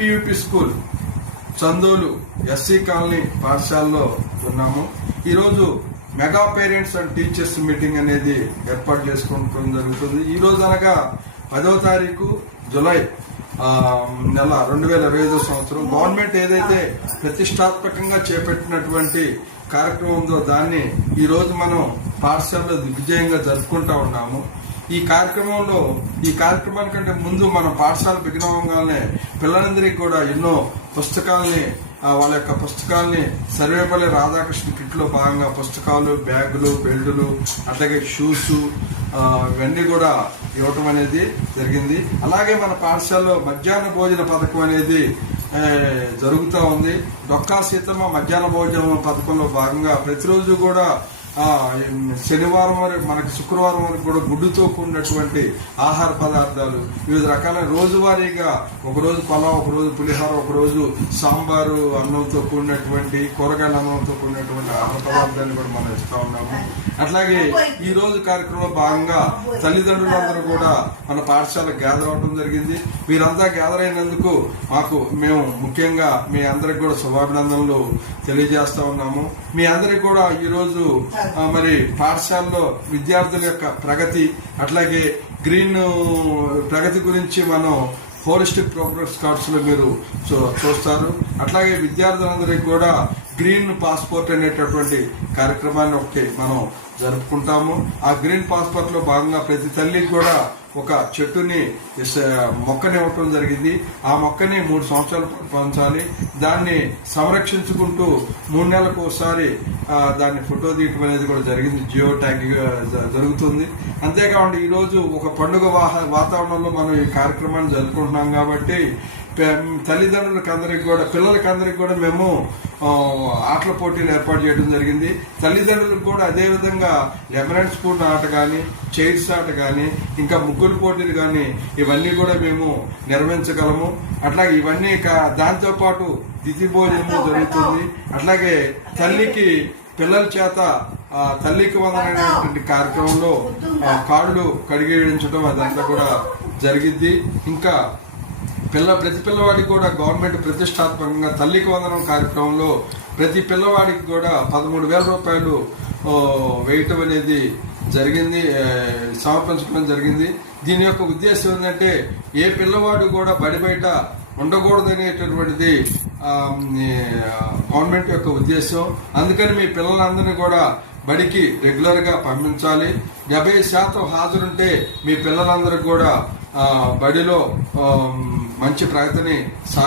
MPUP school Chandolu SC colony పాఠశాలలో ఉన్నాము. ఈరోజు mega parents and teachers meeting అనేది ఏర్పాటు చేసుకోవడం జరుగుతుంది. ఈ రోజు అనగా పదవ తారీఖు జులై నెల రెండు వేల ఇరవై ఐదో సంవత్సరం. గవర్నమెంట్ ఏదైతే ప్రతిష్టాత్మకంగా చేపట్టినటువంటి కార్యక్రమం ఉందో దాన్ని ఈరోజు మనం పాఠశాలలో దిగ్విజయంగా జరుపుకుంటా ఉన్నాము. ఈ కార్యక్రమంలో ఈ కార్యక్రమానికంటే ముందు మన పాఠశాల విఘ్నవంగానే పిల్లలందరికీ కూడా ఎన్నో పుస్తకాలని వాళ్ళ యొక్క పుస్తకాల్ని సర్వేపల్లి రాధాకృష్ణ కిట్లో భాగంగా పుస్తకాలు బ్యాగులు బెల్టులు అట్లాగే షూస్ ఇవన్నీ కూడా ఇవ్వటం అనేది జరిగింది. అలాగే మన పాఠశాలలో మధ్యాహ్న భోజన పథకం అనేది జరుగుతూ ఉంది. డొక్కా సీతమ్మ మధ్యాహ్న భోజన పథకంలో భాగంగా ప్రతిరోజు కూడా శనివారం వరకు మనకి శుక్రవారం వరకు కూడా గుడ్డుతో కూడినటువంటి ఆహార పదార్థాలు వివిధ రకాల రోజువారీగా ఒకరోజు పలావ్ ఒక రోజు పులిహోర ఒకరోజు సాంబారు అన్నంతో కూడినటువంటి కూరగాయల అన్నంతో కూడినటువంటి ఆహార పదార్థాన్ని కూడా మనం ఇస్తూ ఉన్నాము. అట్లాగే ఈ రోజు కార్యక్రమంలో భాగంగా తల్లిదండ్రులందరూ కూడా మన పాఠశాల గ్యాదర్ అవడం జరిగింది. మీరంతా గ్యాదర్ అయినందుకు మాకు మేము ముఖ్యంగా మీ అందరికి కూడా శుభాభినందనలు తెలియజేస్తా ఉన్నాము. మీ అందరికి కూడా ఈరోజు మరి పాఠశాలలో విద్యార్థుల యొక్క ప్రగతి అట్లాగే గ్రీన్ ప్రగతి గురించి మనం హోలిస్టిక్ ప్రోగ్రెస్ కార్డ్స్లో మీరు చూ- చూస్తారు. అట్లాగే విద్యార్థులందరికీ కూడా గ్రీన్ పాస్పోర్ట్ అనేటటువంటి కార్యక్రమాన్ని ఒకటి మనం జరుపుకుంటాము. ఆ గ్రీన్ పాస్పోర్ట్లో భాగంగా ప్రతి తల్లికి కూడా ఒక చెట్టుని మొక్కని ఇవ్వటం జరిగింది. ఆ మొక్కని మూడు సంవత్సరాలు పంచాలి. దాన్ని సంరక్షించుకుంటూ మూడు నెలలకు ఒకసారి దాన్ని ఫోటో తీయటం అనేది కూడా జరిగింది. జియో ట్యాగ్ జరుగుతుంది. అంతేకాకుండా ఈరోజు ఒక పండుగ వాహ- వాతావరణంలో మనం ఈ కార్యక్రమాన్ని జరుపుకుంటున్నాం కాబట్టి తల్లిదండ్రులకు అందరికి కూడా పిల్లలకి అందరికి కూడా మేము ఆటల పోటీలు ఏర్పాటు చేయడం జరిగింది. తల్లిదండ్రులకు కూడా అదేవిధంగా విధంగా స్పూన్ ఆట కానీ చైర్స్ ఆట కానీ ఇంకా ముగ్గులు పోటీలు కానీ ఇవన్నీ కూడా మేము నిర్వహించగలము. అట్లాగే ఇవన్నీ కా- దాంతో తిథి భోజనము జరుగుతుంది. అట్లాగే తల్లికి పిల్లల చేత తల్లికి వందనైనటువంటి కార్యక్రమంలో కాళ్ళు కడిగించడం అదంతా కూడా జరిగింది ఇంకా పిల్ల ప్రతి పిల్లవాడికి కూడా గవర్నమెంట్ ప్రతిష్టాత్మకంగా తల్లికి వందనం కార్యక్రమంలో ప్రతి పిల్లవాడికి కూడా పదమూడు వేల రూపాయలు వేయటం అనేది జరిగింది సమర్పించడం జరిగింది. దీని యొక్క ఉద్దేశం ఏంటంటే ఏ పిల్లవాడు కూడా బడి బయట ఉండకూడదనేటటువంటిది గవర్నమెంట్ యొక్క ఉద్దేశం. అందుకని మీ పిల్లలందరినీ కూడా బడికి రెగ్యులర్గా పంపించాలి. డెబ్బై శాతం హాజరుంటే మీ పిల్లలందరికీ కూడా బడిలో మంచి ప్రగతిని సా